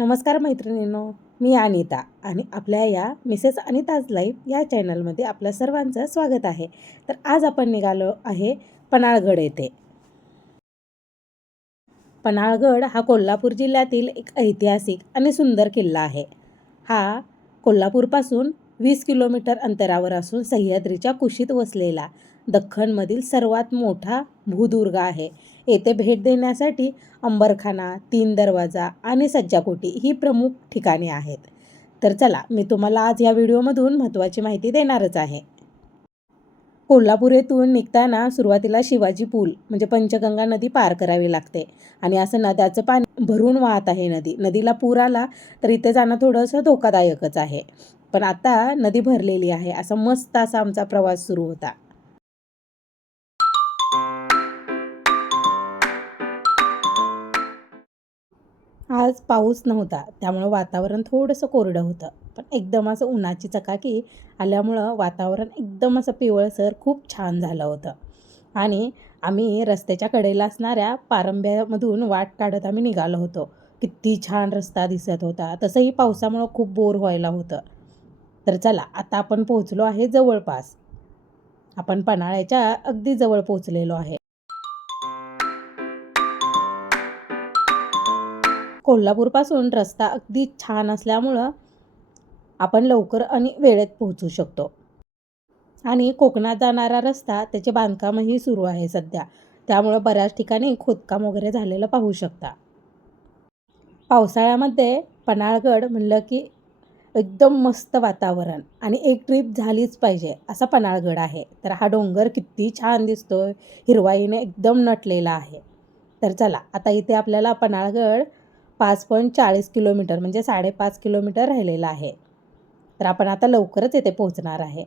नमस्कार मैत्रिणींनो, मी अनिता आणि आपल्या या मिसेस अनिताज लाईफ या चॅनलमध्ये आपल्या सर्वांचं स्वागत आहे. तर आज आपण निघालो आहे पन्हाळगड येथे. पन्हाळगड हा कोल्हापूर जिल्ह्यातील एक ऐतिहासिक आणि सुंदर किल्ला आहे. हा कोल्हापूरपासून 20 किलोमीटर अंतरावर असून सह्याद्रीच्या कुशीत वसलेला दख्खनमधील सर्वात मोठा भूदुर्ग आहे. येथे भेट देण्यासाठी अंबरखाना, तीन दरवाजा आणि सज्जाकोटी ही प्रमुख ठिकाणे आहेत. तर चला, मी तुम्हाला आज या व्हिडिओमधून महत्त्वाची माहिती देणारच आहे. कोल्हापूर येथून निघताना सुरुवातीला शिवाजी पूल म्हणजे पंचगंगा नदी पार करावी लागते आणि असं नद्याचं पाणी भरून वाहत आहे. नदीला पूर आला तर इथे जाणं थोडंसं धोकादायकच आहे. पण आता नदी भरलेली आहे. असा मस्त असा आमचा प्रवास सुरू होता. आज पाऊस नव्हता, त्यामुळं वातावरण थोडंसं कोरडं होतं. पण एकदम असं उन्हाची चकाकी आल्यामुळं वातावरण एकदम असं पिवळसर खूप छान झालं होतं. आणि आम्ही रस्त्याच्या कडेला असणाऱ्या पारंब्यामधून वाट काढत आम्ही निघालो होतो. किती छान रस्ता दिसत होता. तसंही पावसामुळं खूप बोर व्हायला होतं. तर चला, आता आपण पोहोचलो आहे जवळपास. आपण पन्हाळ्याच्या अगदी जवळ पोहोचलेलो आहे. कोल्हापूरपासून रस्ता अगदी छान असल्यामुळं आपण लवकर आणि वेळेत पोहोचू शकतो. आणि कोकणात जाणारा रस्ता त्याचे बांधकामही सुरू आहे सध्या. त्यामुळं बऱ्याच ठिकाणी खोदकाम वगैरे झालेलं पाहू शकता. पावसाळ्यामध्ये पन्हाळगड म्हणलं की एकदम मस्त वातावरण आणि एक ट्रिप झालीच पाहिजे असा पन्हाळगड आहे. तर हा डोंगर किती छान दिसतोय, हिरवाईने एकदम नटलेला आहे. तर चला, आता इथे आपल्याला पन्हाळगड 5.40 किलोमीटर म्हणजे 5.5 किलोमीटर राहिलेला आहे. तर आपण आता लवकरच येथे पोहोचणार आहे.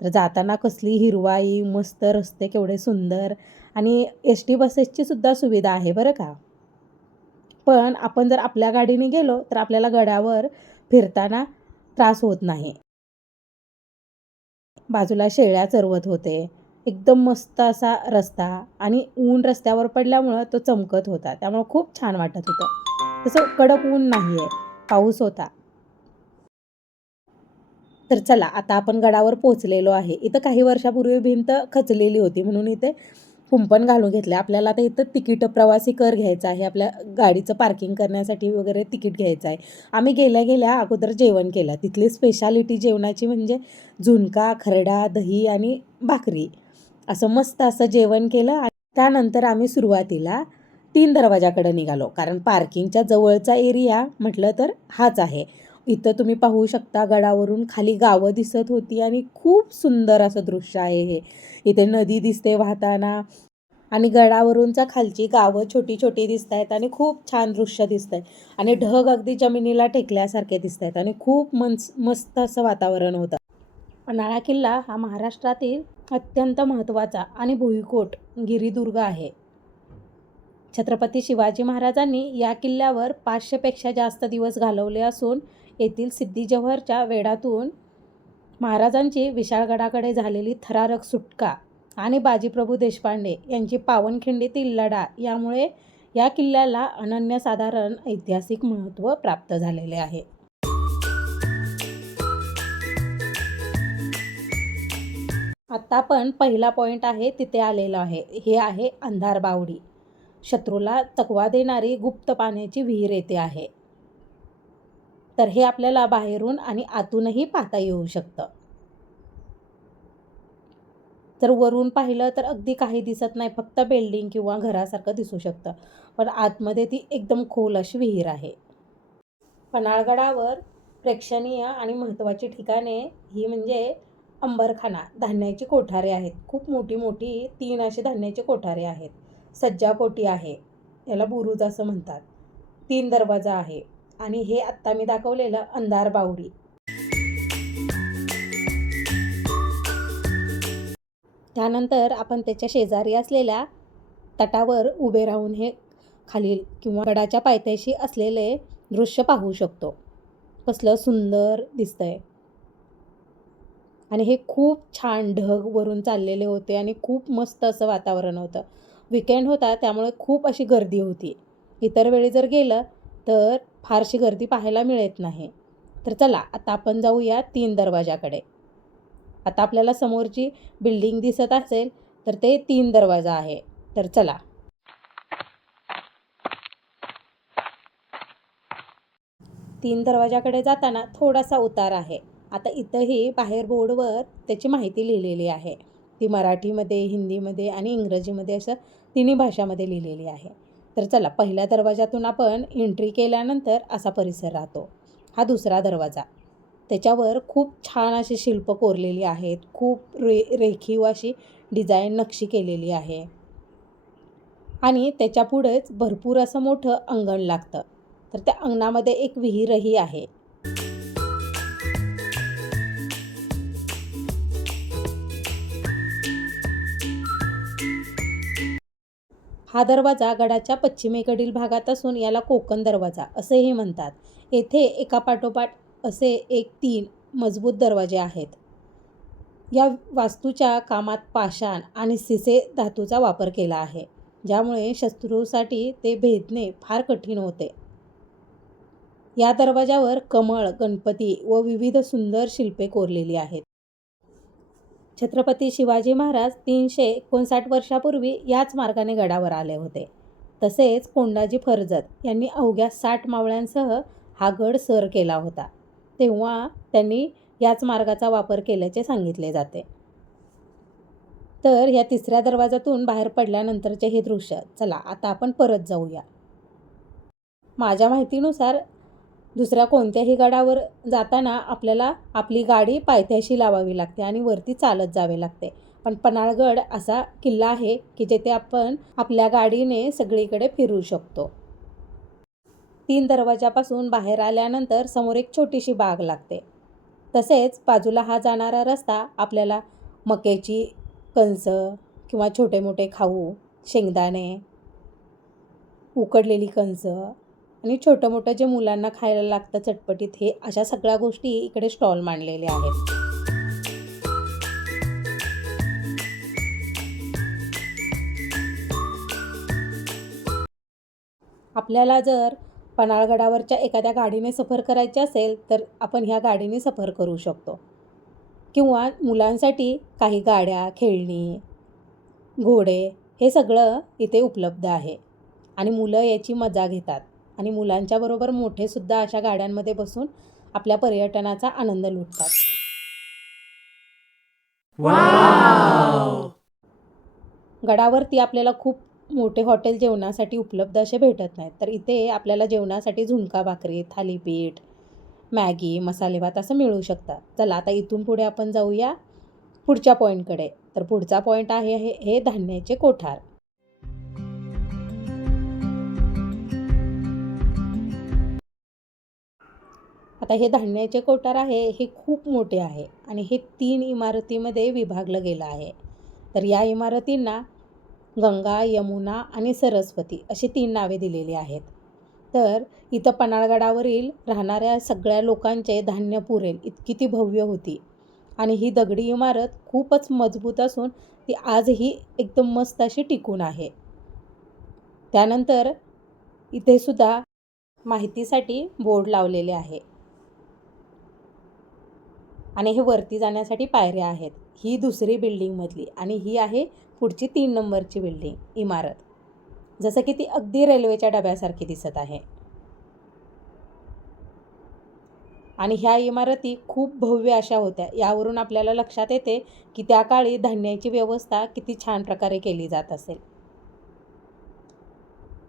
तर जाताना कसली हिरवाई, मस्त रस्ते केवढे सुंदर आणि एस टी बसेसची सुद्धा सुविधा आहे बरं का. पण आपण जर आपल्या गाडीने गेलो तर आपल्याला गडावर फिरताना त्रास होत नाही. बाजूला शेळ्या चरवत होते. एकदम मस्त असा रस्ता आणि ऊन रस्त्यावर पडल्यामुळं तो चमकत होता. त्यामुळं खूप छान वाटत होतं. तसं कडक ऊन नाही आहे, पाऊस होता. तर चला, आता आपण गडावर पोहोचलेलो आहे. इथं काही वर्षापूर्वी भिंत खचलेली होती म्हणून इथे कुंपण घालून घेतले. आपल्याला आता इथं तिकीट प्रवासी कर घ्यायचा आहे. आपल्या गाडीचं पार्किंग करण्यासाठी वगैरे तिकीट घ्यायचं आहे. आम्ही गेल्या अगोदर जेवण केलं. तिथली स्पेशालिटी जेवणाची म्हणजे झुणका, खरडा, दही आणि भाकरी असं मस्त असं जेवण केलं. आणि त्यानंतर आम्ही सुरुवातीला तीन दरवाजाकडे निघालो. कारण पार्किंगच्या जवळचा एरिया म्हटलं तर हाच आहे. इथं तुम्ही पाहू शकता गडावरून खाली गावं दिसत होती आणि खूप सुंदर असं दृश्य आहे हे. इथे नदी दिसते वाहताना आणि गडावरूनचा खालची गावं छोटी छोटी दिसत आहेत आणि खूप छान दृश्य दिसतंय आणि ढग अगदी जमिनीला टेकल्यासारखे दिसत आहेत आणि खूप मस्त असं वातावरण होतं. पन्हाळा किल्ला हा महाराष्ट्रातील अत्यंत महत्त्वाचा आणि भुईकोट गिरिदुर्ग आहे. छत्रपती शिवाजी महाराजांनी या किल्ल्यावर 500पेक्षा जास्त दिवस घालवले असून येथील सिद्धी जव्हरच्या वेढातून महाराजांची विशाळगडाकडे झालेली थरारक सुटका आणि बाजीप्रभू देशपांडे यांची पावनखिंडीतील लढा यामुळे या किल्ल्याला अनन्यसाधारण ऐतिहासिक महत्त्व प्राप्त झालेले आहे. आता आपण पहिला पॉईंट आहे तिथे आलेलो आहे. हे आहे अंधार बावडी. शत्रूला चकवा देणारी गुप्त पाण्याची विहीर येथे आहे. तर हे आपल्याला बाहेरून आणि आतूनही पाहता येऊ शकतं. जर वरून पाहिलं तर अगदी काही दिसत नाही, फक्त बिल्डिंग किंवा घरासारखं दिसू शकतं. पण आतमध्ये ती एकदम खोल अशी विहीर आहे. पन्हाळगडावर प्रेक्षणीय आणि महत्त्वाची ठिकाणे ही म्हणजे अंबरखाना, धान्याची कोठारे आहेत. खूप मोठी मोठी 3 अशी धान्याची कोठारे आहेत. सज्जाकोटी आहे, याला बुरुज असं म्हणतात. 3 दरवाजा आहे आणि हे आत्ता मी दाखवलेलं अंधार बावडी. त्यानंतर आपण त्याच्या शेजारी असलेल्या तटावर उभे राहून हे खालील किंवा गडाच्या पायथ्याशी असलेले दृश्य पाहू शकतो. कसलं सुंदर दिसतंय आणि हे खूप छान ढग वरून चाललेले होते आणि खूप मस्त असं वातावरण होतं. वीकेंड होता त्यामुळे खूप अशी गर्दी होती. इतर वेळी जर गेलं तर फारशी गर्दी पाहायला मिळत नाही. तर चला आता आपण जाऊया 3 दरवाजाकडे. आता आपल्याला समोरची बिल्डिंग दिसत असेल तर ते 3 दरवाजा आहे. तर चला. 3 दरवाजाकडे जाताना थोडासा उतार आहे. आता इथंही बाहेर बोर्डवर त्याची माहिती लिहिलेली आहे. ती मराठीमध्ये, हिंदीमध्ये आणि इंग्रजीमध्ये असं तिन्ही भाषामध्ये लिहिलेली आहे. तर चला, पहिल्या दरवाजातून आपण एंट्री केल्यानंतर असा परिसर राहतो. हा दुसरा दरवाजा. त्याच्यावर खूप छान अशी शिल्प कोरलेली आहेत. खूप रेखीव अशी डिझाईन नक्षी केलेली आहे. आणि त्याच्यापुढेच भरपूर असं मोठं अंगण लागतं. तर त्या अंगणामध्ये एक विहीरही आहे. हा दरवाजा गडाच्या पश्चिमेकडील भागात असून याला कोकण दरवाजा असेही म्हणतात. येथे एकापाठोपाठ असे एक 3 मजबूत दरवाजे आहेत. या वास्तूच्या कामात पाषाण आणि सिसे धातूचा वापर केला आहे, ज्यामुळे शत्रूसाठी ते भेदणे फार कठीण होते. या दरवाजावर कमळ, गणपती व विविध सुंदर शिल्पे कोरलेली आहेत. छत्रपती शिवाजी महाराज 359 वर्षापूर्वी याच मार्गाने गडावर आले होते. तसेच कोंडाजी फर्जत यांनी अवघ्या 60 मावळ्यांसह हा गड सर केला होता. तेव्हा त्यांनी याच मार्गाचा वापर केल्याचे सांगितले जाते. तर या तिसऱ्या दरवाजातून बाहेर पडल्यानंतरचे हे दृश्य. चला आता आपण परत जाऊया. माझ्या माहितीनुसार दुसऱ्या कोणत्याही गडावर जाताना आपल्याला आपली गाडी पायथ्याशी लावावी लागते आणि वरती चालत जावे लागते. पण पन्हाळगड असा किल्ला आहे की जेथे आपण आपल्या गाडीने सगळीकडे फिरू शकतो. 3 दरवाजापासून बाहेर आल्यानंतर समोर एक छोटीशी बाग लागते. तसेच बाजूला हा जाणारा रस्ता आपल्याला मक्याची कणसं किंवा छोटे मोठे खाऊ, शेंगदाणे, उकडलेली कणसं आणि छोटं मोठं जे मुलांना खायला लागतं चटपटीत, हे अशा सगळ्या गोष्टी इकडे स्टॉल मांडलेले आहेत. आपल्याला जर पन्हाळगडावरच्या एखाद्या गाडीने सफर करायचे असेल तर आपण ह्या गाडीने सफर करू शकतो. किंवा मुलांसाठी काही गाड्या, खेळणी, घोडे हे सगळं इथे उपलब्ध आहे. आणि मुलं याची मजा घेतात. आणि मुलांच्या बरोबर मोठेसुद्धा अशा गाड्यांमध्ये बसून आपल्या पर्यटनाचा आनंद लुटतात. गडावरती आपल्याला खूप मोठे हॉटेल जेवणासाठी उपलब्ध असे भेटत नाहीत. तर इथे आपल्याला जेवणासाठी झुणका भाकरी, थालीपीठ, मॅगी, मसाले भात असं मिळू शकतात. चला आता इथून पुढे आपण जाऊया पुढच्या पॉईंटकडे. तर पुढचा पॉईंट आहे हे धान्याचे कोठार. आता हे धान्याचे कोठार आहे हे खूप मोठे आहे आणि हे 3 इमारतीमध्ये विभागलं गेलं आहे. तर या इमारतींना गंगा, यमुना आणि सरस्वती अशी 3 नावे दिलेली आहेत. तर इथं पन्हाळगडावरील राहणाऱ्या सगळ्या लोकांचे धान्य पुरेल इतकी ती भव्य होती. आणि ही दगडी इमारत खूपच मजबूत असून ती आजही एकदम मस्त अशी टिकून आहे. त्यानंतर इथे सुद्धा माहितीसाठी बोर्ड लावलेले आहे. आणि हे वरती जाण्यासाठी पायऱ्या आहेत. ही दुसरी बिल्डिंगमधली आणि ही आहे पुढची 3 नंबरची बिल्डिंग इमारत. जसं की ती अगदी रेल्वेच्या डब्यासारखी दिसत आहे. आणि ह्या इमारती खूप भव्य अशा होत्या. यावरून आपल्याला लक्षात येते की त्या काळी धान्याची व्यवस्था किती छान प्रकारे केली जात असेल.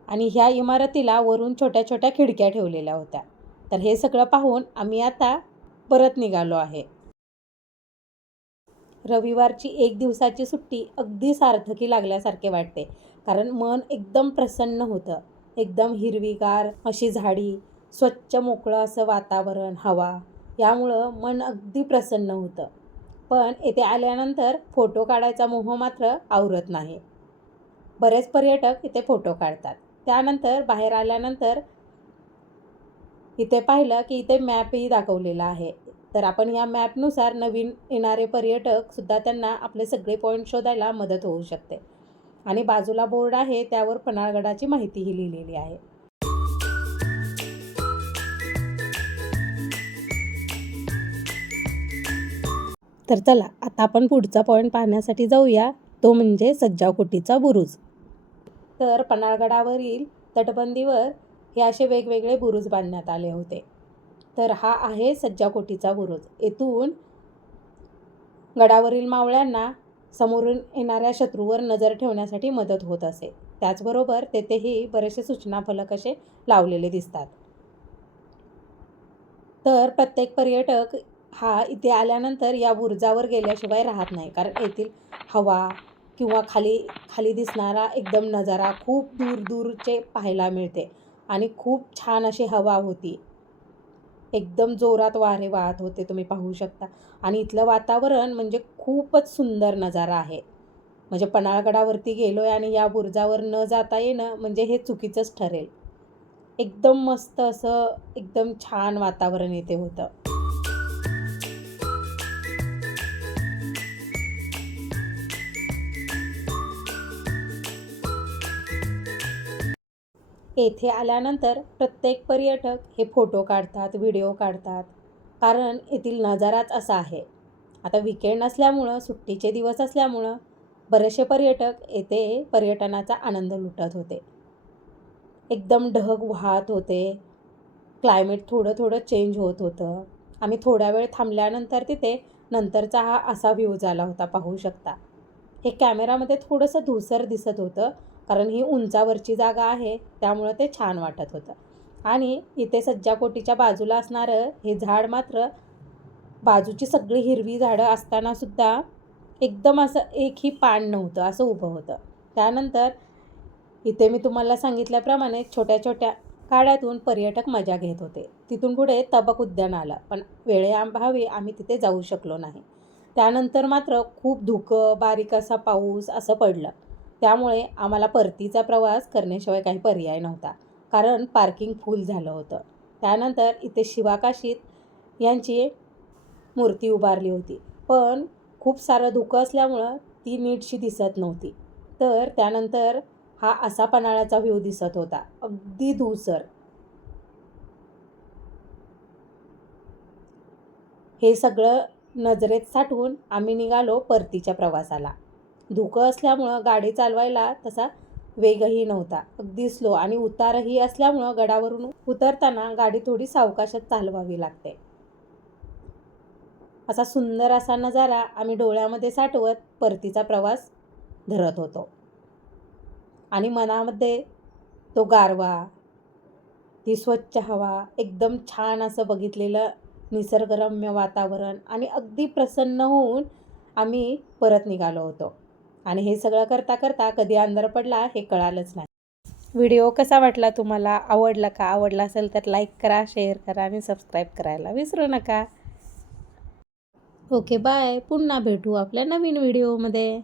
आणि ह्या इमारतीला वरून छोट्या छोट्या खिडक्या ठेवलेल्या होत्या. तर हे सगळं पाहून आम्ही आता परत निघालो आहे. रविवारची 1 दिवसाची सुट्टी अगदी सार्थकी लागल्यासारखे वाटते. कारण मन एकदम प्रसन्न होतं. एकदम हिरवीगार अशी झाडी, स्वच्छ मोकळं असं वातावरण, हवा, यामुळं मन अगदी प्रसन्न होतं. पण येथे आल्यानंतर फोटो काढायचा मोह मात्र आवरत नाही. बरेच पर्यटक इथे फोटो काढतात. त्यानंतर बाहेर आल्यानंतर इथे पाहिलं की इथे मॅपही दाखवलेला आहे. तर आपण या मॅपनुसार नवीन येणारे पर्यटकसुद्धा त्यांना आपले सगळे पॉईंट शोधायला मदत होऊ शकते. आणि बाजूला बोर्ड आहे त्यावर पन्हाळगडाची माहितीही लिहिलेली आहे. तर चला आता आपण पुढचा पॉईंट पाहण्यासाठी जाऊया, तो म्हणजे सज्जाकोटीचा बुरुज. तर पन्हाळगडावरील तटबंदीवर हे असे वेगवेगळे बुरुज बांधण्यात आले होते. तर हा आहे सज्जाकोटीचा बुरुज. येथून गडावरील मावळ्यांना समोरून येणाऱ्या शत्रूवर नजर ठेवण्यासाठी मदत होत असे. त्याचबरोबर तेथेही बरेचसे सूचना फलक असे लावलेले दिसतात. तर प्रत्येक पर्यटक हा इथे आल्यानंतर या बुरुजावर गेल्याशिवाय राहत नाही, कारण येथील हवा किंवा खाली खाली दिसणारा एकदम नजारा खूप दूर दूरचे पाहायला मिळते आणि खूप छान अशी हवा होती. एकदम जोरात वारे वाहत होते, तुम्ही पाहू शकता. आणि इथलं वातावरण म्हणजे खूपच सुंदर नजारा आहे. म्हणजे पन्हाळगडावरती गेलोय आणि या बुरुजावर न जाता येणं म्हणजे हे चुकीचंच ठरेल. एकदम मस्त असं एकदम छान वातावरण इथे होतं. येथे आल्यानंतर प्रत्येक पर्यटक हे फोटो काढतात, व्हिडिओ काढतात, कारण येथील नजाराच असा आहे. आता वीकेंड असल्यामुळं, सुट्टीचे दिवस असल्यामुळं बरेचसे पर्यटक येथे पर्यटनाचा आनंद लुटत होते. एकदम ढग वाहत होते, क्लायमेट थोडं थोडं चेंज होत होतं. आम्ही थोडा वेळ थांबल्यानंतर तिथे नंतरचा हा असा व्ह्यू झाला होता, पाहू शकता. हे कॅमेरामध्ये थोडंसं धूसर दिसत होतं, कारण ही उंचावरची जागा आहे, त्यामुळं ते छान वाटत होतं. आणि इथे सज्जाकोटीच्या बाजूला असणारं हे झाड मात्र, बाजूची सगळी हिरवी झाडं असतानासुद्धा एकदम असं एकही पान नव्हतं, असं उभं होतं. त्यानंतर इथे मी तुम्हाला सांगितल्याप्रमाणे छोट्या छोट्या गाड्यातून पर्यटक मजा घेत होते. तिथून पुढे तबक उद्यान आलं, पण वेळेअभावी आम्ही तिथे जाऊ शकलो नाही. त्यानंतर मात्र खूप धुकं, बारीक असा पाऊस असं पडलं. त्यामुळे आम्हाला परतीचा प्रवास करण्याशिवाय काही पर्याय नव्हता, कारण पार्किंग फुल झालं होतं. त्यानंतर इथे शिवाकाशीत यांची मूर्ती उभारली होती, पण खूप सारं धुकं असल्यामुळं ती नीटशी दिसत नव्हती. तर त्यानंतर हा असा पन्हाळ्याचा व्ह्यू दिसत होता, अगदी धूसर. हे सगळं नजरेत साठवून आम्ही निघालो परतीच्या प्रवासाला. धुकं असल्यामुळं गाडी चालवायला तसा वेगही नव्हता, अगदी स्लो, आणि उतारही असल्यामुळं गडावरून उतरताना गाडी थोडी सावकाशच चालवावी लागते. असा सुंदर असा नजारा आम्ही डोळ्यामध्ये साठवत परतीचा प्रवास धरत होतो. आणि मनामध्ये तो गारवा, ती स्वच्छ हवा, एकदम छान असं बघितलेलं निसर्गरम्य वातावरण, आणि अगदी प्रसन्न होऊन आम्ही परत निघालो होतो. आणि हे सगळं करता करता कधी अंधार पडला हे कळालंच नाही. व्हिडिओ कसा वाटला तुम्हाला? आवडला का? आवडला असेल तर लाईक करा, शेअर करा आणि सबस्क्राईब करायला विसरू नका. Okay, bye. पुन्हा भेटू आपल्या नवीन व्हिडिओमध्ये.